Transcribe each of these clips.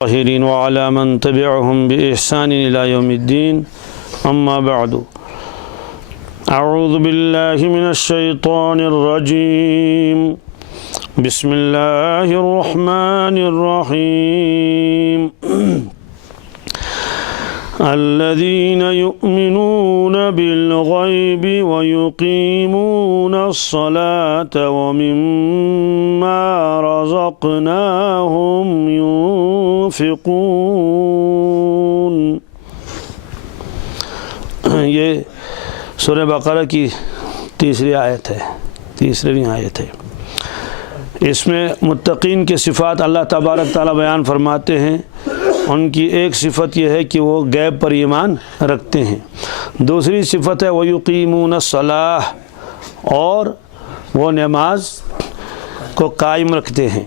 الطاهرين وعلى من تبعهم بإحسان إلى يوم الدين أما بعد أعوذ بالله من الشيطان الرجيم بسم الله الرحمن الرحيم الذين يؤمنون بالغيب ويقيمون الصلاة ومما رزقناهم ينفقون. یہ سورہ بقرہ کی تیسری آیت ہے، تیسری آیت ہے. اس میں متقین کے صفات اللہ تبارک تعالیٰ بیان فرماتے ہیں. ان کی ایک صفت یہ ہے کہ وہ غیب پر ایمان رکھتے ہیں. دوسری صفت ہے وَيُقِيمُونَ الصَّلَاةَ، اور وہ نماز کو قائم رکھتے ہیں،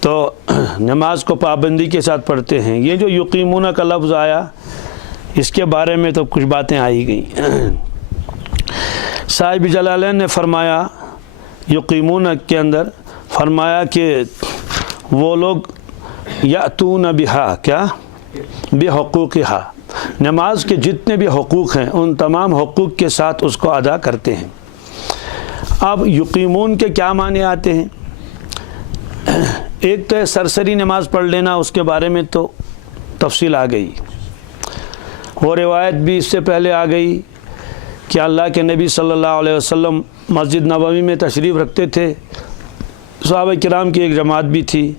تو نماز کو پابندی کے ساتھ پڑھتے ہیں. یہ جو یقیمون کا لفظ آیا، اس کے بارے میں تو کچھ باتیں آئی گئیں. صاحب جلالین نے فرمایا یقیمون کے اندر فرمایا کہ وہ لوگ یاتون بہا، کیا بحقوقہا، نماز کے جتنے بھی حقوق ہیں ان تمام حقوق کے ساتھ اس کو ادا کرتے ہیں. اب یقیمون کے کیا معنی آتے ہیں؟ ایک تو ہے سرسری نماز پڑھ لینا، اس کے بارے میں تو تفصیل آ گئی. وہ روایت بھی اس سے پہلے آ گئی کہ اللہ کے نبی صلی اللہ علیہ وسلم مسجد نبوی میں تشریف رکھتے تھے. صحابہ کرام کی ایک جماعت بھی تھی.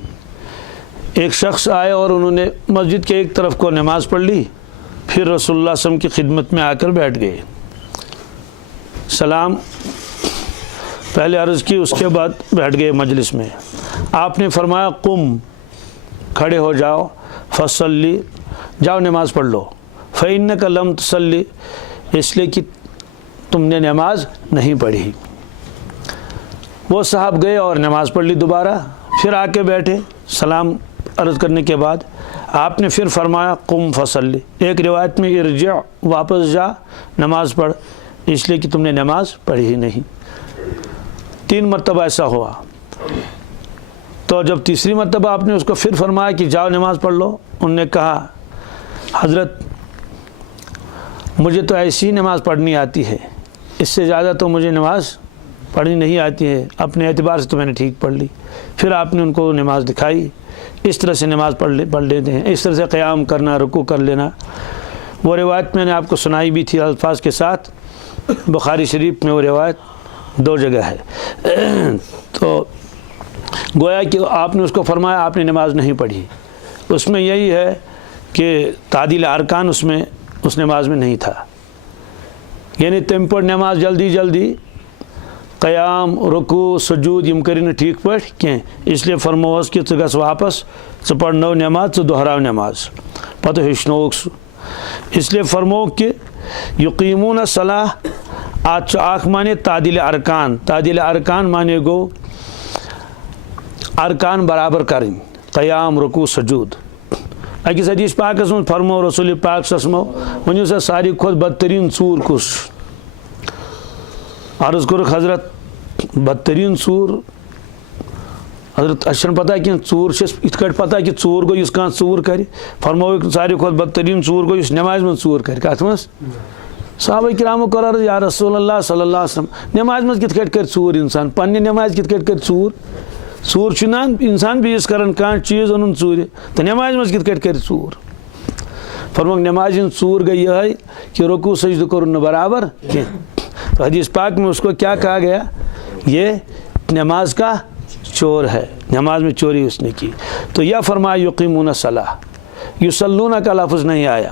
ایک شخص آئے اور انہوں نے مسجد کے ایک طرف کو نماز پڑھ لی، پھر رسول اللہ صلی اللہ علیہ وسلم کی خدمت میں آ کر بیٹھ گئے. سلام پہلے عرض کی، اس کے بعد بیٹھ گئے مجلس میں. آپ نے فرمایا قم، کھڑے ہو جاؤ، فصلی، جاؤ نماز پڑھ لو. فإنک لم تصلی، اس لیے کہ تم نے نماز نہیں پڑھی. وہ صاحب گئے اور نماز پڑھ لی دوبارہ، پھر آ کے بیٹھے. سلام عرض کرنے کے بعد آپ نے پھر فرمایا قم فصلی. ایک روایت میں ارجع، واپس جا نماز پڑھ، اس لیے کہ تم نے نماز پڑھی ہی نہیں. 3 مرتبہ ایسا ہوا. تو جب تیسری مرتبہ آپ نے اس کو پھر فرمایا کہ جاؤ نماز پڑھ لو، انہوں نے کہا حضرت مجھے تو ایسی نماز پڑھنی آتی ہے، اس سے زیادہ تو مجھے نماز پڑھنی نہیں آتی ہے، اپنے اعتبار سے تو میں نے ٹھیک پڑھ لی. پھر آپ نے ان کو نماز دکھائی، اس طرح سے نماز پڑھ لیتے ہیں، اس طرح سے قیام کرنا، رکوع کر لینا. وہ روایت میں نے آپ کو سنائی بھی تھی الفاظ کے ساتھ. بخاری شریف میں وہ روایت 2 جگہ ہے. تو گویا کہ آپ نے اس کو فرمایا آپ نے نماز نہیں پڑھی. اس میں یہی ہے کہ تعدیل ارکان اس نماز میں نہیں تھا، یعنی تم نماز جلدی جلدی قیام، رکوع، سجود یم کرن ٹھیک پٲٹھۍ کینٛہہ. اس لیے فرمووس کہ ژٕ گژھ واپس، ژٕ پرنو نماز، ژٕ دہراو نماز، پتہٕ ہیٚچھنووُکھ سُہ. اس لیے فرمووُکھ کہ یقیمون الصلاة، اتھ چھُ اکھ معنی تعدیل ارکان. تعدیل ارکان معنی گوٚو ارکان برابر کرٕنۍ، قیام، رکوع، سجود. أکِس حدیث پاکس منٛز فرمو رسول پاک صلی اللہ علیہ وسلم، ؤنِو سا ساروی کھۄتہٕ بدتریٖن ژوٗر کُس؟ عرض کوٚرُکھ حضرت بدتریٖن ژوٗر؟ حضرت اَسہِ چھَنہٕ پتہ کینٛہہ ژوٗر چھِ اَسہِ یِتھ کٲٹھۍ پتہ کہ ژوٗر گوٚو یُس کانٛہہ ژوٗر کرِ. فرمووُکھ ساروی کھۄتہٕ بدتریٖن ژوٗر گوٚو یُس نمازِ منٛز ژوٗر کرِ. کتھ منٛز؟ صحابہ کرامو کوٚر عرض یا رسول اللہ صلی اللہ علیہ وسلم، نمازِ منٛز کِتھ کٲٹھۍ کرِ ژوٗر اِنسان؟ پننہِ نمازِ کِتھ کٲٹھۍ کرِ ژوٗر؟ ژوٗر چھُ نا اِنسان بیٚیِس کران کانٛہہ چیٖز اوٚنُن ژوٗرِ، تہٕ نمازِ منٛز کِتھ کٲٹھۍ کرِ ژوٗر؟ فرمووُکھ نمازِ ہٕنٛز ژوٗر گٔے یِہے کہ رکوع سجدٕ کوٚرُن نہٕ برابر کینٛہہ. تو حدیث پاک میں اس کو کیا کہا گیا؟ یہ نماز کا چور ہے، نماز میں چوری اس نے کی. تو یہ فرمایا یقیمون الصلاة، یصلون کا لفظ نہیں آیا.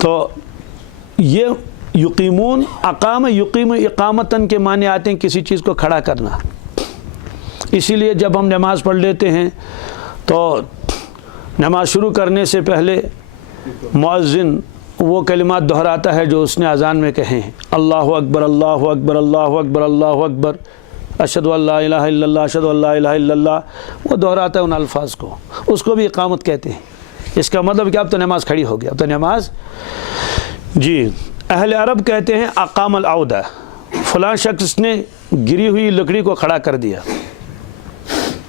تو یہ یقیمون، اقام، یقیم، اقامتاً کے معنی آتے ہیں کسی چیز کو کھڑا کرنا. اسی لیے جب ہم نماز پڑھ لیتے ہیں تو نماز شروع کرنے سے پہلے مؤذن وہ کلمات دہراتا ہے جو اس نے اذان میں کہے ہیں. اللہ اکبر، اللہ اکبر، اللہ اکبر، اللہ اکبر، اشہد ان لا الہ الا اللہ، اشہد ان لا الہ الا اللہ. وہ دہراتا ہے ان الفاظ کو، اس کو بھی اقامت کہتے ہیں. اس کا مطلب کہ اب تو نماز کھڑی ہو گیا، اب تو نماز. جی اہل عرب کہتے ہیں اقام العودہ، فلاں شخص نے گری ہوئی لکڑی کو کھڑا کر دیا.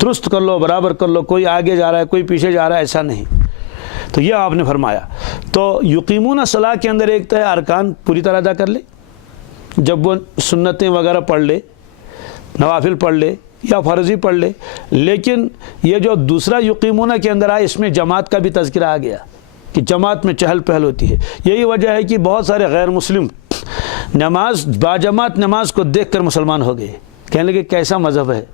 درست کر لو، برابر کر لو، کوئی آگے جا رہا ہے کوئی پیچھے جا رہا ہے ایسا نہیں۔ تو یہ آپ نے فرمایا۔ تو یقیمون الصلاۃ کے اندر ایک تو ہے ارکان پوری طرح ادا کر لے، جب وہ سنتیں وغیرہ پڑھ لے، نوافل پڑھ لے یا فرضی پڑھ لے، لیکن یہ جو دوسرا یقیمون کے اندر آئے اس میں جماعت کا بھی تذکرہ آ گیا کہ جماعت میں چہل پہل ہوتی ہے۔ یہی وجہ ہے کہ بہت سارے غیر مسلم نماز باجماعت نماز کو دیکھ کر مسلمان ہو گئے، کہنے لگے کیسا مذہب ہے،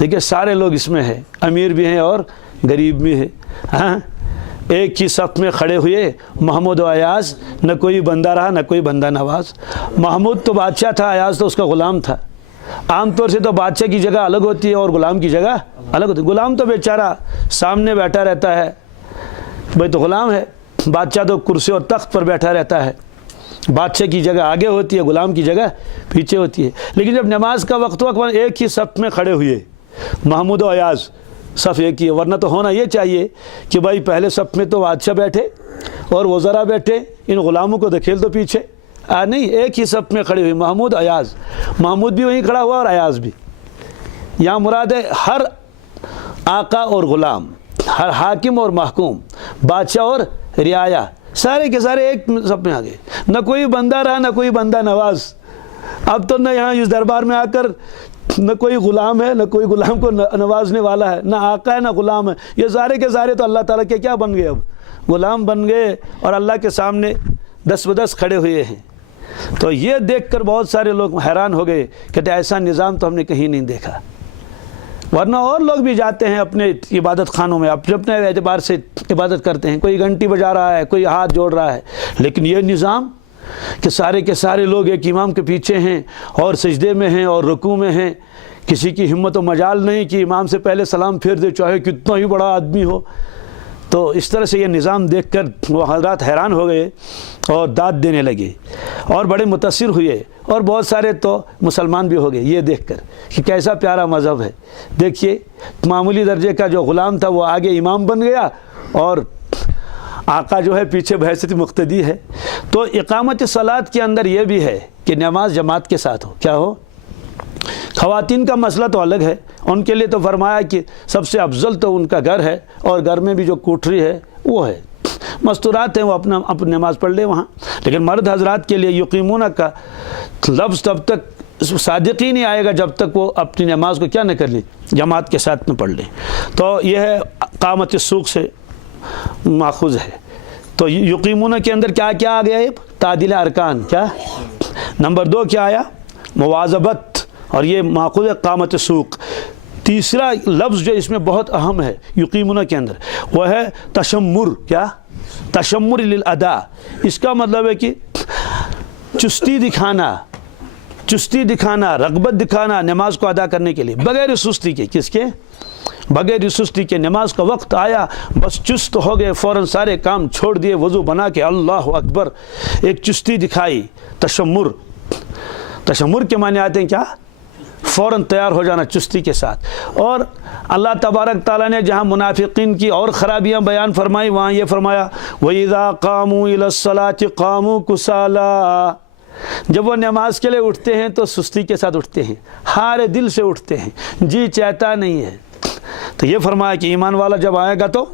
دیکھیے سارے لوگ اس میں ہیں، امیر بھی ہیں اور غریب بھی ہیں۔ ہاں، ایک ہی صف میں کھڑے ہوئے محمود و ایاز، نہ کوئی بندہ رہا نہ کوئی بندہ نواز۔ محمود تو بادشاہ تھا، ایاز تو اس کا غلام تھا۔ عام طور سے تو بادشاہ کی جگہ الگ ہوتی ہے اور غلام کی جگہ الگ ہوتی ہے۔ غلام تو بیچارہ سامنے بیٹھا رہتا ہے، بھائی تو غلام ہے، بادشاہ تو کرسی اور تخت پر بیٹھا رہتا ہے، بادشاہ کی جگہ آگے ہوتی ہے، غلام کی جگہ پیچھے ہوتی ہے۔ لیکن جب نماز کا وقت ہوا ایک ہی صف میں کھڑے ہوئے محمود و ایاز، صف ایک ہی ہے، ورنہ تو ہونا یہ چاہیے کہ بھائی پہلے صف میں تو بادشاہ بیٹھے اور وزراء بیٹھے، ان غلاموں کو دھکیل دو پیچھے۔ نہیں، ایک ہی صف میں کھڑے ہوئے محمود ایاز، محمود بھی وہیں کھڑا ہوا اور ایاز بھی۔ یہاں مراد ہے ہر آقا اور غلام، ہر حاکم اور محکوم، بادشاہ اور رعایا، سارے کے سارے ایک صف میں آ گئے، نہ کوئی بندہ رہا نہ کوئی بندہ نواز۔ اب تو نہ یہاں اس دربار میں آ کر نہ کوئی غلام ہے، نہ کوئی غلام کو نوازنے والا ہے، نہ آقا ہے نہ غلام ہے، یہ سارے کے سارے تو اللہ تعالیٰ کے کیا بن گئے، اب غلام بن گئے اور اللہ کے سامنے دس بدس کھڑے ہوئے ہیں۔ تو یہ دیکھ کر بہت سارے لوگ حیران ہو گئے، کہتے ایسا نظام تو ہم نے کہیں نہیں دیکھا۔ ورنہ اور لوگ بھی جاتے ہیں اپنے عبادت خانوں میں، اپنے اعتبار سے عبادت کرتے ہیں، کوئی گھنٹی بجا رہا ہے، کوئی ہاتھ جوڑ رہا ہے، لیکن یہ نظام کہ سارے کے سارے لوگ ایک امام کے پیچھے ہیں اور سجدے میں ہیں اور رکوع میں ہیں، کسی کی ہمت و مجال نہیں کہ امام سے پہلے سلام پھیر دے چاہے کتنا ہی بڑا آدمی ہو۔ تو اس طرح سے یہ نظام دیکھ کر وہ حضرات حیران ہو گئے اور داد دینے لگے اور بڑے متاثر ہوئے، اور بہت سارے تو مسلمان بھی ہو گئے یہ دیکھ کر کہ کیسا پیارا مذہب ہے۔ دیکھیے معمولی درجے کا جو غلام تھا وہ آگے امام بن گیا اور آقا جو ہے پیچھے بحیثیت مقتدی ہے۔ تو اقامت صلاۃ کے اندر یہ بھی ہے کہ نماز جماعت کے ساتھ ہو، کیا ہو۔ خواتین کا مسئلہ تو الگ ہے، ان کے لیے تو فرمایا کہ سب سے افضل تو ان کا گھر ہے، اور گھر میں بھی جو کوٹری ہے وہ ہے، مستورات ہیں وہ اپنی نماز پڑھ لے وہاں۔ لیکن مرد حضرات کے لیے یقیمون کا لفظ تب تک صادق ہی نہیں آئے گا جب تک وہ اپنی نماز کو کیا نہ کر لیں، جماعت کے ساتھ میں پڑھ لیں۔ تو یہ ہے اقامت السوق سے ماخوذ ہے۔ تو یقیمون کے اندر کیا کیا آ گیا ہے، تعدیل ارکان، کیا نمبر 2 کیا آیا، مواظبت، اور یہ ماخوذ اقامت السوق۔ تیسرا لفظ جو اس میں بہت اہم ہے یقیمون کے اندر وہ ہے تشمر، کیا تشمر للاداء۔ اس کا مطلب ہے کہ چستی دکھانا، رغبت دکھانا نماز کو ادا کرنے کے لیے، بغیر سستی کے۔ کس کے؟ بغیر سستی کے۔ نماز کا وقت آیا بس چست ہو گئے، فوراً سارے کام چھوڑ دیے، وضو بنا کے اللہ اکبر، ایک چستی دکھائی۔ تشمر کے معنی آتے ہیں کیا، فوراً تیار ہو جانا چستی کے ساتھ۔ اور اللہ تبارک تعالیٰ نے جہاں منافقین کی اور خرابیاں بیان فرمائی وہاں یہ فرمایا وَإِذَا قَامُوا إِلَى الصَّلَاةِ قَامُوا كُسَالَىٰ۔ جب وہ نماز کے لیے اٹھتے ہیں تو سستی کے ساتھ اٹھتے ہیں، ہارے دل سے اٹھتے ہیں، جی چاہتا نہیں ہے۔ تو یہ فرمایا کہ ایمان والا جب آئے گا تو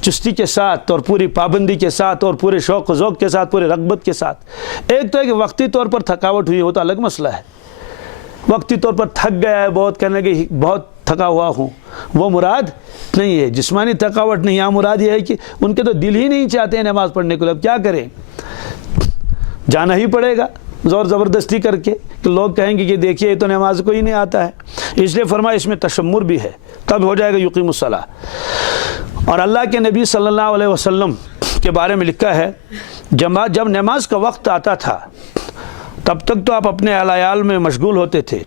چستی کے ساتھ اور پوری پابندی کے ساتھ اور پورے شوق و ذوق کے ساتھ، پورے رغبت کے ساتھ۔ ایک تو ہے کہ وقتی طور پر تھکاوٹ ہوئی ہو تو الگ مسئلہ ہے، وقتی طور پر تھک گیا ہے بہت، کہنے لگے بہت تھکا ہوا ہوں، وہ مراد نہیں ہے، جسمانی تھکاوٹ نہیں، یہاں مراد یہ ہے کہ ان کے تو دل ہی نہیں چاہتے ہیں نماز پڑھنے کو، اب کیا کریں، جانا ہی پڑے گا زور زبردستی کر کے، کہ لوگ کہیں گے کہ دیکھیے یہ تو نماز کو ہی نہیں آتا ہے۔ اس لیے فرمایا اس میں تشمر بھی ہے، تب ہو جائے گا یقیم الصلاۃ۔ اور اللہ کے نبی صلی اللہ علیہ وسلم کے بارے میں لکھا ہے جب نماز کا وقت آتا تھا تب تک تو آپ اپنے عیال میں مشغول ہوتے تھے،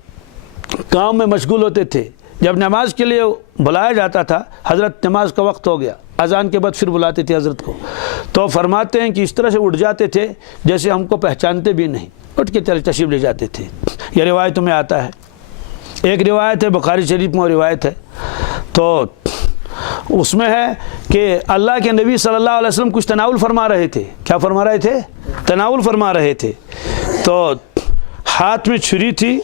کام میں مشغول ہوتے تھے، جب نماز کے لیے بلایا جاتا تھا، حضرت نماز کا وقت ہو گیا، اذان کے بعد پھر بلاتے تھے حضرت کو، تو فرماتے ہیں کہ اس طرح سے اٹھ جاتے تھے جیسے ہم کو پہچانتے بھی نہیں، اٹھ کے تشریف لے جاتے تھے۔ یہ روایتوں میں آتا ہے، ایک روایت ہے بخاری شریف میں روایت ہے، تو اس میں ہے کہ اللہ کے نبی صلی اللہ علیہ وسلم کچھ تناول فرما رہے تھے۔ کیا فرما رہے تھے؟ تناول فرما رہے تھے۔ تو ہاتھ میں چھری تھی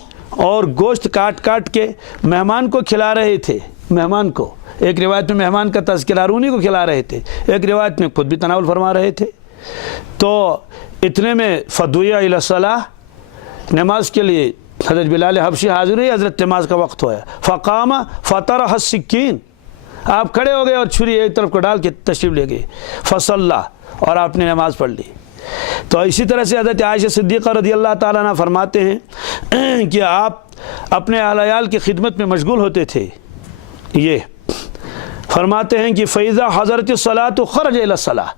اور گوشت کاٹ کاٹ کے مہمان کو کھلا رہے تھے، مہمان کو، ایک روایت میں مہمان کا تذکرہ انہی کو کھلا رہے تھے، ایک روایت میں خود بھی تناول فرما رہے تھے۔ تو اتنے میں فدویہ الی الصلاۃ، نماز کے لیے حضرت بلال حبشی حاضر ہوئے، حضرت نماز کا وقت ہوا، فقام فطرح السکین، آپ کھڑے ہو گئے اور چھری ایک طرف کو ڈال کے تشریف لے گئے، فصلی، اور آپ نے نماز پڑھ لی۔ تو اسی طرح سے حضرت عائشہ صدیقہ رضی اللہ تعالیٰ عنہ فرماتے ہیں کہ آپ اپنے اہل عیال کی خدمت میں مشغول ہوتے تھے۔ یہ فرماتے ہیں کہ فیضا حضرت الصلاۃ خرج الی الصلاۃ،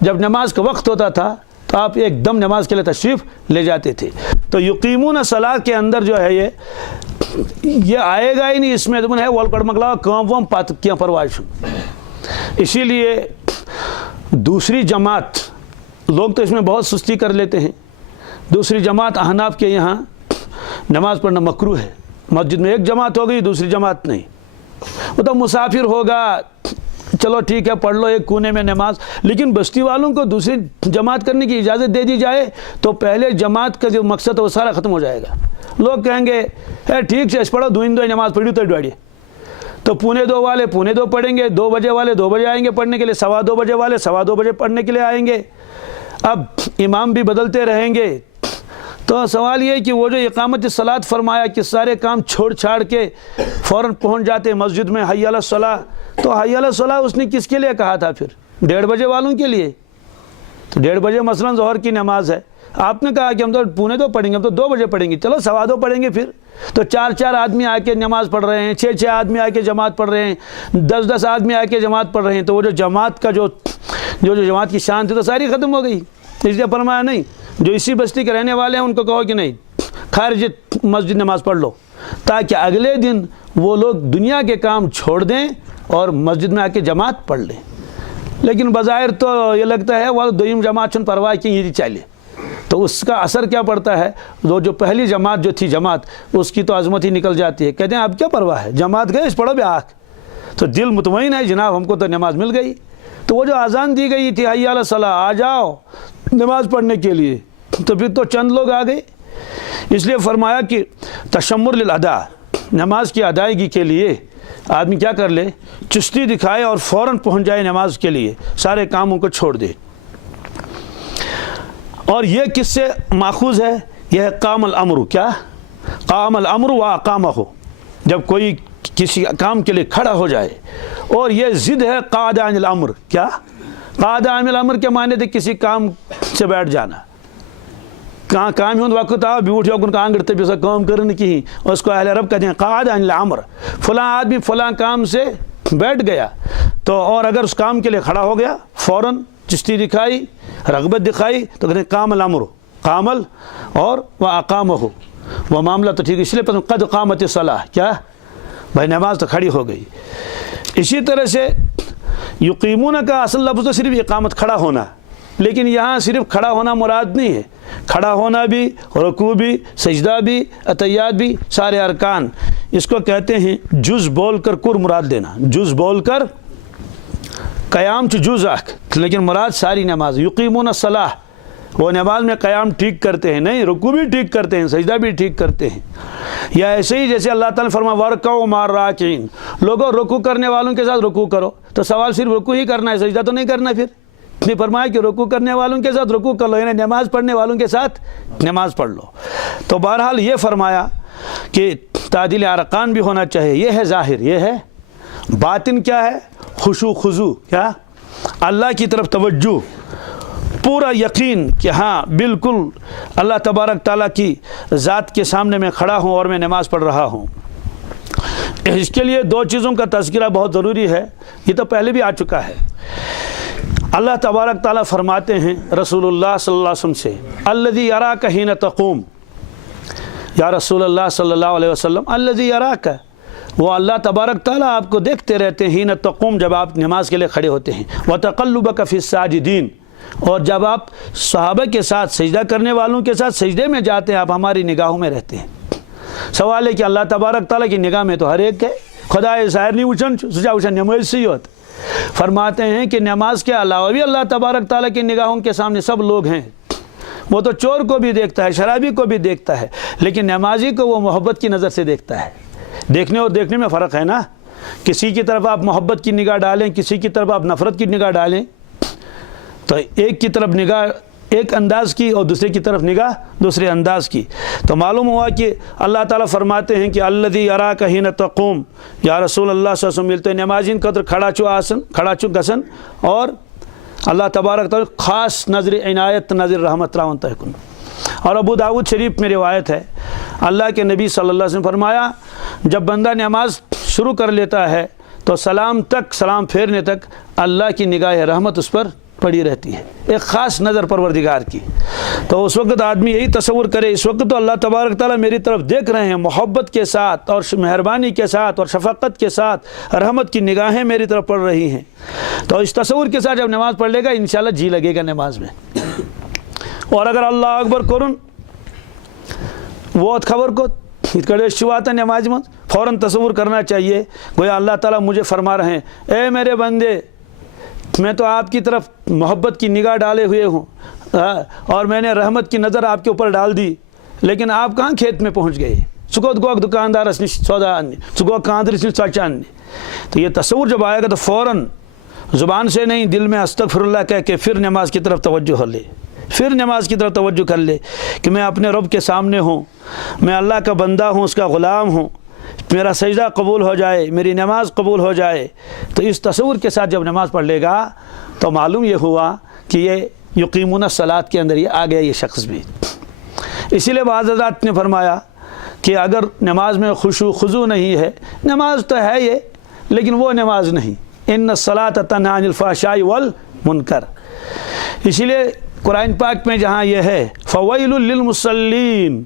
جب نماز کا وقت ہوتا تھا تو آپ ایک دم نماز کے لیے تشریف لے جاتے تھے۔ تو یقیمون الصلاۃ کے اندر جو ہے یہ آئے گا ہی نہیں، اس میں ہے والکڑ مکلا کام وم پات کیا پرواز۔ اسی لیے دوسری جماعت، لوگ تو اس میں بہت سستی کر لیتے ہیں، دوسری جماعت احناف کے یہاں نماز پڑھنا مکروہ ہے۔ مسجد میں ایک جماعت ہو گئی، دوسری جماعت نہیں، وہ تو مسافر ہوگا، چلو ٹھیک ہے پڑھ لو ایک کونے میں نماز، لیکن بستی والوں کو دوسری جماعت کرنے کی اجازت دے دی جائے تو پہلے جماعت کا جو مقصد ہے وہ سارا ختم ہو جائے گا۔ لوگ کہیں گے ٹھیک سے پڑھو، دوئیں دو نماز پڑھی تو ڈاڑیے، تو 1:45 والے 1:45 پڑھیں گے، 2 بجے والے 2 بجے آئیں گے پڑھنے کے لیے، 2:15 بجے والے 2:15 بجے پڑھنے کے لیے آئیں گے۔ اب امام بھی بدلتے رہیں گے، تو سوال یہ ہے کہ وہ جو اقامت الصلاۃ فرمایا کہ سارے کام چھوڑ چھاڑ کے فوراً پہنچ جاتے مسجد میں، حی علی الصلاۃ، تو حی علی الصلاۃ اس نے کس کے لیے کہا تھا پھر؟ 1:30 بجے والوں کے لیے؟ تو 1:30 بجے مثلا ظہر کی نماز ہے، آپ نے کہا کہ ہم تو 1:45 پڑھیں گے، ہم تو 2 بجے پڑھیں گے، چلو 2:15 پڑھیں گے۔ پھر تو 4 آدمی آ کے نماز پڑھ رہے ہیں، 6 آدمی آ کے جماعت پڑھ رہے ہیں، 10 آدمی آ کے جماعت پڑھ رہے ہیں، تو وہ جو جماعت کا جو جماعت کی شان تھی تو ساری ختم ہو گئی۔ اس لیے فرمایا نہیں، جو اسی بستی کے رہنے والے ہیں ان کو کہو کہ نہیں خارج مسجد نماز پڑھ لو، تاکہ اگلے دن وہ لوگ دنیا کے کام چھوڑ دیں اور مسجد میں آ کے جماعت پڑھ لیں۔ لیکن بظاہر تو یہ لگتا ہے وہ دویم جماعت چن پرواہ کی یہ چلے، تو اس کا اثر کیا پڑتا ہے؟ وہ جو پہلی جماعت جو تھی جماعت، اس کی تو عظمت ہی نکل جاتی ہے، کہتے ہیں اب کیا پرواہ ہے، جماعت گئے اس پڑھو بھی آنکھ، تو دل مطمئن ہے جناب ہم کو تو نماز مل گئی۔ تو وہ جو اذان دی گئی تھی حی علی الصلاۃ، آ جاؤ نماز پڑھنے کے لیے، تو پھر تو چند لوگ آ گئے۔ اس لیے فرمایا کہ تشمر للادا، نماز کی ادائیگی کے لیے آدمی کیا کر لے، چستی دکھائے اور فوراً پہنچ جائے نماز کے لیے، سارے کاموں کو چھوڑ دے۔ اور یہ کس سے ماخوذ ہے؟ یہ ہے قام الامر، کیا؟ قام الامر و اقامہ، جب کوئی کسی کام کے لیے کھڑا ہو جائے، اور یہ ضد ہے قعد عن الامر، کیا؟ قعد عن الامر کے معنی تھے کسی کام سے بیٹھ جانا، کہاں کام ہوں وقت آ بیٹھ جاؤ کن آنگڑتے بھی اسے کام کرنے کی، اس کو اہل عرب کہتے ہیں قعد عن الامر، فلاں آدمی فلاں کام سے بیٹھ گیا، تو اور اگر اس کام کے لیے کھڑا ہو گیا فوراً چستی دکھائی، رغبت دکھائی، تو کہتے ہیں قام الامر، قامل اور وہ اقامہ ہو، وہ معاملہ تو ٹھیک، اس لیے پتہ قد قامت الصلاۃ، کیا بھائی نماز تو کھڑی ہو گئی۔ اسی طرح سے یقیمون کا اصل لفظ تو صرف اقامت، کھڑا ہونا، لیکن یہاں صرف کھڑا ہونا مراد نہیں ہے، کھڑا ہونا بھی، رکوع بھی، سجدہ بھی، عطیات بھی، سارے ارکان، اس کو کہتے ہیں جز بول کر کر مراد دینا، جز بول کر قیام چ جز آکھ، لیکن مراد ساری نماز۔ یقیمون الصلاۃ، وہ نماز میں قیام ٹھیک کرتے ہیں، نہیں رکوع بھی ٹھیک کرتے ہیں، سجدہ بھی ٹھیک کرتے ہیں۔ یا ایسے ہی جیسے اللہ تعالیٰ نے فرمایا وَارْكَعُوا مَعَ الرَّاكِعِينَ، لوگوں رکوع کرنے والوں کے ساتھ رکوع کرو، تو سوال صرف رکوع ہی کرنا ہے، سجدہ تو نہیں کرنا۔ پھر نے فرمایا کہ رکوع کرنے والوں کے ساتھ رکوع کر لو، یعنی نماز پڑھنے والوں کے ساتھ نماز پڑھ لو۔ تو بہرحال یہ فرمایا کہ تعدیل ارکان بھی ہونا چاہیے، یہ ہے ظاہر، یہ ہے باطن کیا ہے؟ خشوع خضوع، کیا؟ اللہ کی طرف توجہ، پورا یقین کہ ہاں بالکل اللہ تبارک تعالیٰ کی ذات کے سامنے میں کھڑا ہوں اور میں نماز پڑھ رہا ہوں۔ اس کے لیے 2 چیزوں کا تذکرہ بہت ضروری ہے، یہ تو پہلے بھی آ چکا ہے۔ اللہ تبارک تعالیٰ فرماتے ہیں رسول اللہ صلی اللہ علیہ وسلم سے، الذی یراک حین تقوم، یا رسول اللہ صلی اللہ علیہ وسلم الذی یراک، وہ اللہ تبارک تعالیٰ آپ کو دیکھتے رہتے ہیں، حین تقوم، جب آپ نماز کے لیے کھڑے ہوتے ہیں، وتقلبک فی الساجدین، اور جب آپ صحابہ کے ساتھ سجدہ کرنے والوں کے ساتھ سجدے میں جاتے ہیں، آپ ہماری نگاہوں میں رہتے ہیں۔ سوال ہے کہ اللہ تبارک تعالیٰ کی نگاہ میں تو ہر ایک ہے، خدا ظاہر نہیں وچن سجا وچن نماز سی ہوت۔ فرماتے ہیں کہ نماز کے علاوہ بھی اللہ تبارک تعالیٰ کی نگاہوں کے سامنے سب لوگ ہیں، وہ تو چور کو بھی دیکھتا ہے، شرابی کو بھی دیکھتا ہے، لیکن نمازی کو وہ محبت کی نظر سے دیکھتا ہے۔ دیکھنے اور دیکھنے میں فرق ہے نا، کسی کی طرف آپ محبت کی نگاہ ڈالیں، کسی کی طرف آپ نفرت کی نگاہ ڈالیں، تو ایک کی طرف نگاہ ایک انداز کی اور دوسرے کی طرف نگاہ دوسرے انداز کی، تو معلوم ہوا کہ اللہ تعالیٰ فرماتے ہیں کہ الذی یراک حین تقوم، یا رسول اللہ صلی اللہ علیہ وسلم ملتے نمازین قدر کھڑا چو گسن، اور اللہ تبارک تعالیٰ خاص نظر عنایت نظر رحمت راون تہکن۔ اور ابو داود شریف میں روایت ہے، اللہ کے نبی صلی اللہ علیہ وسلم فرمایا جب بندہ نماز شروع کر لیتا ہے تو سلام پھیرنے تک اللہ کی نگاہ رحمت اس پر پڑی رہتی ہے، ایک خاص نظر پروردگار کی۔ تو اس وقت آدمی یہی تصور کرے اس وقت تو اللہ تبارک تعالیٰ میری طرف دیکھ رہے ہیں، محبت کے ساتھ اور مہربانی کے ساتھ اور شفقت کے ساتھ رحمت کی نگاہیں میری طرف پڑ رہی ہیں، تو اس تصور کے ساتھ جب نماز پڑھ لے گا انشاءاللہ جی لگے گا نماز میں۔ اور اگر اللہ اکبر کرن وہ خبر کو کڑے شوات نماز میں فوراً تصور کرنا چاہیے گویا اللہ تعالیٰ مجھے فرما رہے ہیں اے میرے بندے، میں تو آپ کی طرف محبت کی نگاہ ڈالے ہوئے ہوں اور میں نے رحمت کی نظر آپ کے اوپر ڈال دی، لیکن آپ کہاں کھیت میں پہنچ گئے، چکوت گوک دکاندار اس نے سودا آنی، چکو کاندر اس نے چاچا آنی۔ تو یہ تصور جب آئے گا تو فوراً زبان سے نہیں دل میں استغفر اللہ کہہ کے پھر نماز کی طرف توجہ لے، پھر نماز کی طرف توجہ کر لے کہ میں اپنے رب کے سامنے ہوں، میں اللہ کا بندہ ہوں، اس کا غلام ہوں، میرا سجدہ قبول ہو جائے، میری نماز قبول ہو جائے۔ تو اس تصور کے ساتھ جب نماز پڑھ لے گا تو معلوم یہ ہوا کہ یہ یقیمون الصلاۃ کے اندر یہ آ گیا یہ شخص بھی۔ اسی لیے بعض حضرات نے فرمایا کہ اگر نماز میں خشوع خضوع نہیں ہے، نماز تو ہے یہ لیکن وہ نماز نہیں، ان الصلاۃ تنہی عن الفحشاء والمنکر۔ اسی لیے قرآن پاک میں جہاں یہ ہے فویل للمصلین،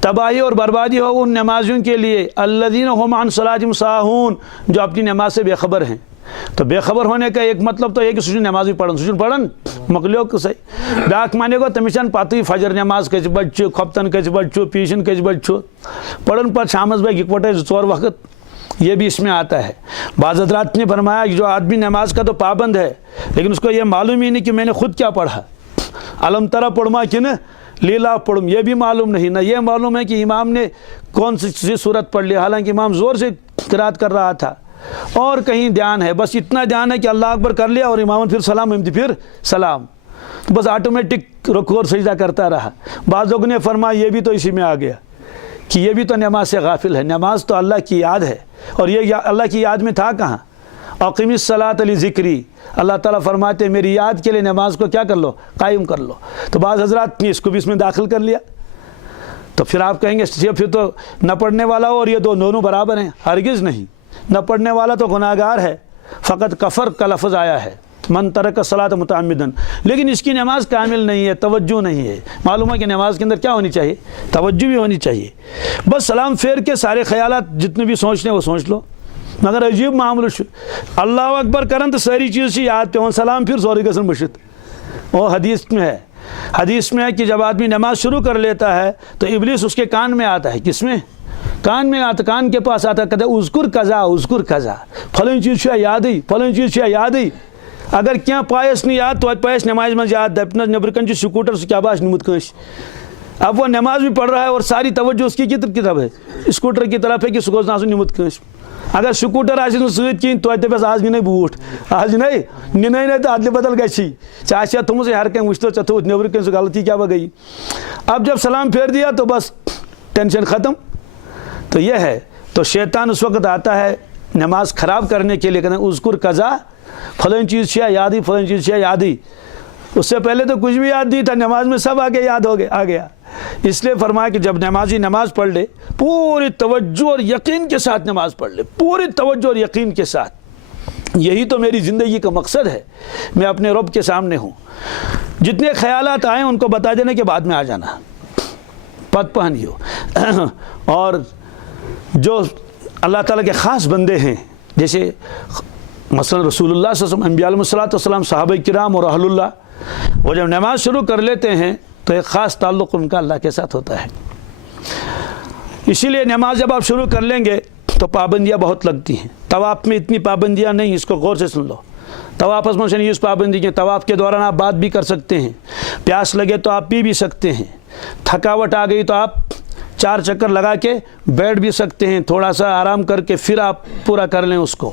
تباہی اور بربادی ہو ان نمازیوں کے لیے الذین هم عن صلاتهم ساہون، جو اپنی نماز سے بے خبر ہیں۔ تو بے خبر ہونے کا ایک مطلب تو یہ کہ سجن نماز بھی پڑھن مکلیو کو صحیح بیاک مانے کو تمشان پاتی فجر نماز کچھ بچو، کھپتن کچھ بچو، پیشن کچ بچو، پڑھن پر شامز بھائی اکوٹے چور وقت، یہ بھی اس میں آتا ہے۔ بعض حضرات نے فرمایا کہ جو آدمی نماز کا تو پابند ہے لیکن اس کو یہ معلوم ہی نہیں کہ میں نے خود کیا پڑھا، علم ترا پڑھما کہ نا لیلا پڑھم، یہ بھی معلوم نہیں، نہ یہ معلوم ہے کہ امام نے کون سی صورت پڑھ لی، حالانکہ امام زور سے قرات کر رہا تھا، اور کہیں دھیان ہے، بس اتنا دھیان ہے کہ اللہ اکبر کر لیا اور امام پھر سلام امتی پھر سلام، بس آٹومیٹک رکوع اور سجدہ کرتا رہا۔ بعض لوگوں نے فرمایا یہ بھی تو اسی میں آ گیا کہ یہ بھی تو نماز سے غافل ہے، نماز تو اللہ کی یاد ہے، اور یہ اللہ کی یاد میں تھا کہاں؟ اقیم الصلاۃ لذکری، اللہ تعالیٰ فرماتے ہیں میری یاد کے لیے نماز کو کیا کر لو، قائم کر لو۔ تو بعض حضرات نے اس کو بھی اس میں داخل کر لیا، تو پھر آپ کہیں گے پھر تو نہ پڑھنے والا ہو اور یہ دونوں برابر ہیں، ہرگز نہیں، نہ پڑھنے والا تو گناہگار ہے، فقط کفر کا لفظ آیا ہے من ترک الصلاۃ متعمدا، لیکن اس کی نماز کامل نہیں ہے، توجہ نہیں ہے۔ معلوم ہے کہ نماز کے اندر کیا ہونی چاہیے، توجہ بھی ہونی چاہیے، بس سلام پھیر کے سارے خیالات جتنے بھی سوچنے وہ سوچ لو، مگر عجیب معاملہ اللہ اکبر کرن تو ساری چیز یاد پہ سلام پھر سوری گژھن مشت۔ وہ حدیث میں ہے کہ جب آدمی نماز شروع کر لیتا ہے تو ابلیس اس کے کان میں آتا ہے، کس میں؟ کان میں آتا، کان کے پاس آتا ہے، کہتا ہے اذکر قضا، فلان چیز یاد ہی، فلان چیز یاد ہی، اگر کیا پایس نہیں یاد تو پایس نماز میں یاد دپنا نبرکن سکوٹر سے کیا باش نمت کنش۔ اب وہ نماز بھی پڑھ رہا ہے اور ساری توجہ اس کی طرف ہے، اسکوٹر کی طرف ہے کہ سکوز نہ نمت کنش۔ اگر سکوٹر آس ست کہین تو دپس آج نی بوٹ، آج نی تو ادل بدل گی ژے تھومت ہر کھانا وچ تو ژے تھوت نبر کن سہ غلطی کیا بہ گئی۔ اب جب سلام پھیر دیا تو بس ٹینشن ختم۔ تو یہ ہے، تو شیطان اس وقت آتا ہے نماز خراب کرنے کے لیے، کہتے ہیں اذکر قضا، فلان چیز یاد ہی، فلان چیز یاد ہی۔ اس سے پہلے تو کچھ بھی یاد نہیں تھا، نماز میں سب آگے یاد آ گیا۔ اس لیے فرمایا کہ جب نمازی نماز پڑھ لے پوری توجہ اور یقین کے ساتھ نماز پڑھ لے، پوری توجہ اور یقین کے ساتھ، یہی تو میری زندگی کا مقصد ہے، میں اپنے رب کے سامنے ہوں، جتنے خیالات آئیں ان کو بتا دینے کے بعد میں آ جانا، پت پہنی ہو۔ اور جو اللہ تعالیٰ کے خاص بندے ہیں جیسے مثلا رسول اللہ صلی اللہ علیہ وسلم، انبیاء علیہ الصلوۃ والسلام، صحابہ کرام اور اہل اللہ، وہ جب نماز شروع کر لیتے ہیں تو ایک خاص تعلق ان کا اللہ کے ساتھ ہوتا ہے۔ اسی لیے نماز جب آپ شروع کر لیں گے تو پابندیاں بہت لگتی ہیں، طواف میں اتنی پابندیاں نہیں، اس کو غور سے سن لو۔ طواف میں اس پابندی کے طواف کے دوران آپ بات بھی کر سکتے ہیں، پیاس لگے تو آپ پی بھی سکتے ہیں، تھکاوٹ آ گئی تو آپ 4 چکر لگا کے بیٹھ بھی سکتے ہیں، تھوڑا سا آرام کر کے پھر آپ پورا کر لیں اس کو،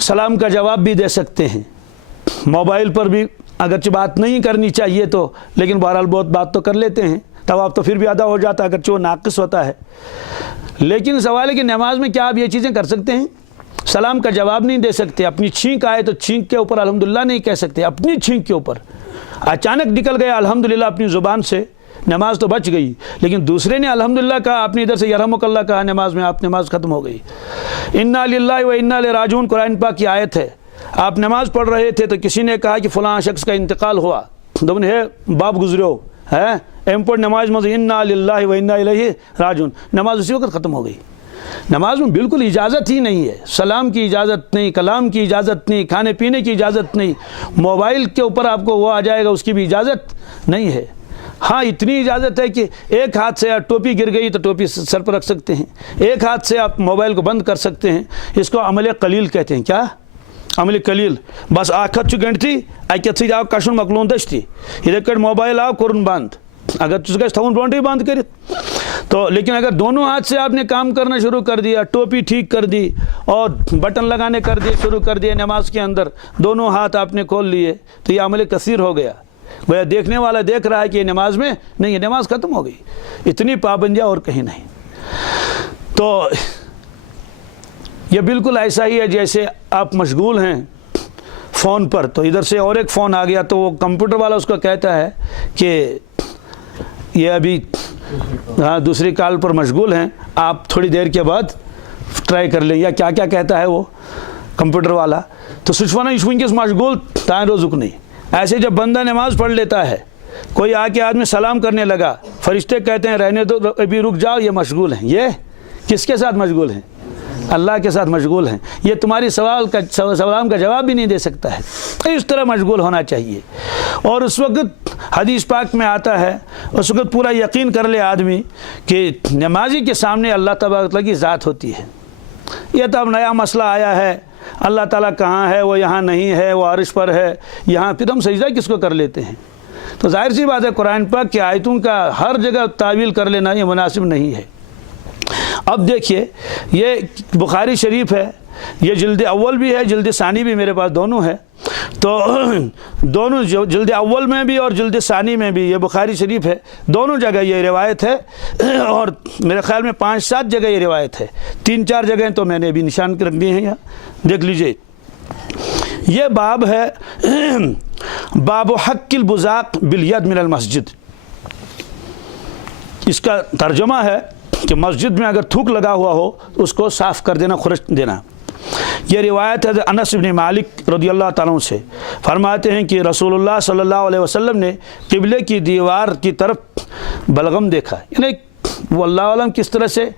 سلام کا جواب بھی دے سکتے ہیں۔ موبائل پر بھی اگرچہ بات نہیں کرنی چاہیے تو، لیکن بہرحال بہت بات تو کر لیتے ہیں، طواف تو پھر بھی ادا ہو جاتا ہے اگرچہ وہ ناقص ہوتا ہے۔ لیکن سوال ہے کہ نماز میں کیا آپ یہ چیزیں کر سکتے ہیں؟ سلام کا جواب نہیں دے سکتے، اپنی چھینک آئے تو چھینک کے اوپر الحمدللہ نہیں کہہ سکتے، اپنی چھینک کے اوپر اچانک نکل گیا الحمدللہ اپنی زبان سے، نماز تو بچ گئی، لیکن دوسرے نے الحمدللہ کہا، آپ نے ادھر سے یرحمک اللہ کہا نماز میں، آپ نماز ختم ہو گئی۔ انا للہ و انا الیہ راجعون قرآن پاک کی آیت ہے۔ آپ نماز پڑھ رہے تھے تو کسی نے کہا کہ فلاں شخص کا انتقال ہوا، دبن ہے باپ گزرو ہے ایم پڑھ نماز میں انا للہ و انا الیہ راجعون، نماز اسی وقت ختم ہو گئی۔ نماز میں بالکل اجازت ہی نہیں ہے، سلام کی اجازت نہیں، کلام کی اجازت نہیں، کھانے پینے کی اجازت نہیں، موبائل کے اوپر آپ کو وہ آ جائے گا اس کی بھی اجازت نہیں ہے۔ ہاں اتنی اجازت ہے کہ ایک ہاتھ سے ٹوپی گر گئی تو ٹوپی سر پر رکھ سکتے ہیں، ایک ہاتھ سے آپ موبائل کو بند کر سکتے ہیں، اس کو عمل قلیل کہتے ہیں۔ کیا عمل قلیل؟ بس اکھ ہتھ گھنٹی اکھ سی آو کشن مکلون دشتی، اتھے کٹ موبائل آو کورن بند، اگر گھس تھاؤن برونٹھے بند کرت تو، لیکن اگر دونوں ہاتھ سے آپ نے کام کرنا شروع کر دیا، ٹوپی ٹھیک کر دی اور بٹن لگانے کر دیے شروع کر دیے نماز کے اندر، دونوں ہاتھ آپ نے کھول لیے تو یہ عمل کثیر ہو گیا۔ وہ دیکھنے والا دیکھ رہا ہے کہ یہ نماز میں نہیں ہے، نماز ختم ہو گئی۔ اتنی پابندیاں اور کہیں نہیں۔ تو یہ بالکل ایسا ہی ہے جیسے آپ مشغول ہیں فون پر، تو ادھر سے اور ایک فون آ گیا تو وہ کمپیوٹر والا اس کو کہتا ہے کہ یہ ابھی دوسری کال پر مشغول ہیں، آپ تھوڑی دیر کے بعد ٹرائی کر لیں، یا کیا کیا کہتا ہے وہ کمپیوٹر والا، تو سوچ ونان یہ ونکس مشغول تائیں روزک نہیں۔ ایسے جب بندہ نماز پڑھ لیتا ہے، کوئی آ کے آدمی سلام کرنے لگا، فرشتے کہتے ہیں رہنے دو ابھی رک جاؤ، یہ مشغول ہیں۔ یہ کس کے ساتھ مشغول ہیں؟ اللہ کے ساتھ مشغول ہیں۔ یہ تمہاری سلام کا جواب بھی نہیں دے سکتا ہے۔ اس طرح مشغول ہونا چاہیے۔ اور اس وقت حدیث پاک میں آتا ہے، اس وقت پورا یقین کر لے آدمی کہ نمازی کے سامنے اللہ تبارک و تعالیٰ کی ذات ہوتی ہے۔ یہ تو اب نیا مسئلہ آیا ہے، اللہ تعالیٰ کہاں ہے، وہ یہاں نہیں ہے، وہ عرش پر ہے، یہاں پھر ہم سجدہ کس کو کر لیتے ہیں؟ تو ظاہر سی بات ہے قرآن پاک کی آیتوں کا ہر جگہ تعویل کر لینا یہ مناسب نہیں ہے۔ اب دیکھیے یہ بخاری شریف ہے، یہ جلد اول بھی ہے، جلد ثانی بھی میرے پاس دونوں ہے، تو دونوں جلد اول میں بھی اور جلد ثانی میں بھی یہ بخاری شریف ہے، دونوں جگہ یہ روایت ہے، اور میرے خیال میں 5-7 جگہ یہ روایت ہے، 3-4 جگہیں تو میں نے ابھی نشان رکھ دی ہیں یہاں دیکھ لیجئے۔ یہ باب ہے باب حق البزاق بالید من المسجد، اس کا ترجمہ ہے کہ مسجد میں اگر تھوک لگا ہوا ہو تو اس کو صاف کر دینا، خرش دینا۔ یہ روایت ہے انس بن مالک رضی اللہ تعالیٰ عنہ سے، فرماتے ہیں کہ رسول اللہ صلی اللہ علیہ وسلم نے قبلے کی دیوار کی طرف بلغم دیکھا، یعنی وہ اللہ علم کس طرح سے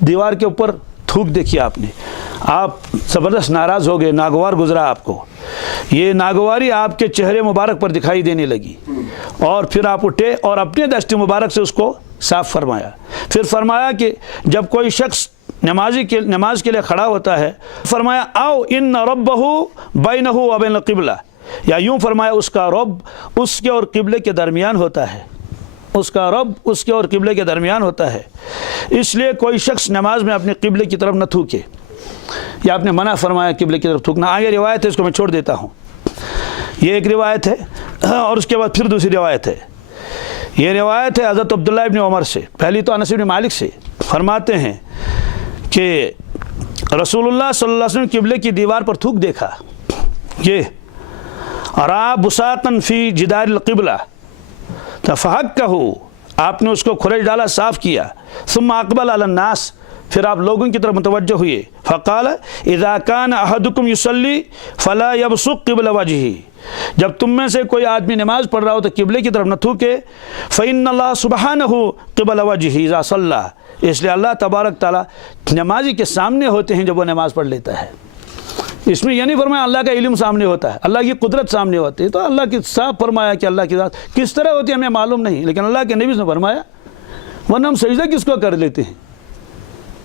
دیوار کے اوپر تھوک دیکھی آپ نے، آپ زبردست ناراض ہو گئے، ناگوار گزرا آپ کو، یہ ناگواری آپ کے چہرے مبارک پر دکھائی دینے لگی، اور پھر آپ اٹھے اور اپنے دست مبارک سے اس کو صاف فرمایا۔ پھر فرمایا کہ جب کوئی شخص نماز کے لیے کھڑا ہوتا ہے، فرمایا آؤ ان ربہ بینہ و بین القبلہ، یا یوں فرمایا اس کا رب اس کے اور قبلے کے درمیان ہوتا ہے، اس کا رب اس کے اور قبلے کے درمیان ہوتا ہے، اس لیے کوئی شخص نماز میں اپنے قبلے کی طرف نہ تھوکے، یا آپ نے منع فرمایا قبلے کی طرف تھوکنا۔ آگے روایت ہے، اس کو میں چھوڑ دیتا ہوں، یہ ایک روایت ہے، اور اس کے بعد پھر دوسری روایت ہے۔ یہ روایت ہے حضرت عبداللہ ابن عمر سے، پہلی تو انس بن مالک سے، فرماتے ہیں کہ رسول اللہ صلی اللہ علیہ وسلم قبلے کی دیوار پر تھوک دیکھا، یہ را بساطا فی جدار القبلہ فحکہ، آپ نے اس کو خرش ڈالا، صاف کیا، ثم اقبل علی الناس، پھر آپ لوگوں کی طرف متوجہ ہوئے، فقال اذا کان احدکم یصلی فلا یبصق قبل وجہہ، جب تم میں سے کوئی آدمی نماز پڑھ رہا ہو تو قبلے کی طرف نہ تھوکے، فإن اللہ سبحانہ قبل وجہہ اذا صلی، اس لیے اللہ تبارک تعالیٰ نمازی کے سامنے ہوتے ہیں جب وہ نماز پڑھ لیتا ہے۔ اس میں یہ نہیں فرمایا اللہ کا علم سامنے ہوتا ہے، اللہ کی قدرت سامنے ہوتی ہے، تو اللہ کی صاف فرمایا کہ اللہ کی ذات کس طرح ہوتی ہے ہمیں معلوم نہیں، لیکن اللہ کے نبی نے فرمایا، ورنہ ہم سجدہ کس کو کر لیتے ہیں؟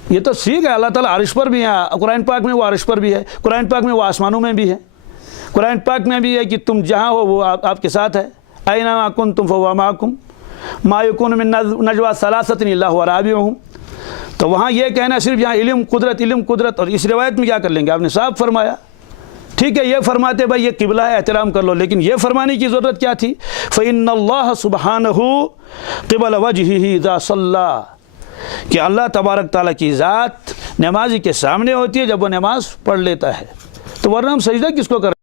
یہ تو ٹھیک ہے اللہ تعالیٰ عرش پر بھی ہے، قرآن پاک میں وہ عرش پر بھی ہے، قرآن پاک میں وہ آسمانوں میں بھی ہے، قرآن پاک میں بھی ہے کہ تم جہاں ہو وہ آپ کے ساتھ ہے، اینما کنتم فہو معکم، ما یکون من نجوا ثلاثۃ الا هو رابعهم، تو وہاں یہ کہنا صرف یہاں علم قدرت، اور اس روایت میں کیا کر لیں گے؟ آپ نے صاف فرمایا، ٹھیک ہے، یہ فرماتے بھائی یہ قبلہ ہے احترام کر لو، لیکن یہ فرمانے کی ضرورت کیا تھی؟ فإن اللہ سبحانہ قبل وجہہ اذا صلی، کہ اللہ تبارک تعالیٰ کی ذات نمازی کے سامنے ہوتی ہے جب وہ نماز پڑھ لیتا ہے، تو ورنہ ہم سجدہ کس کو کر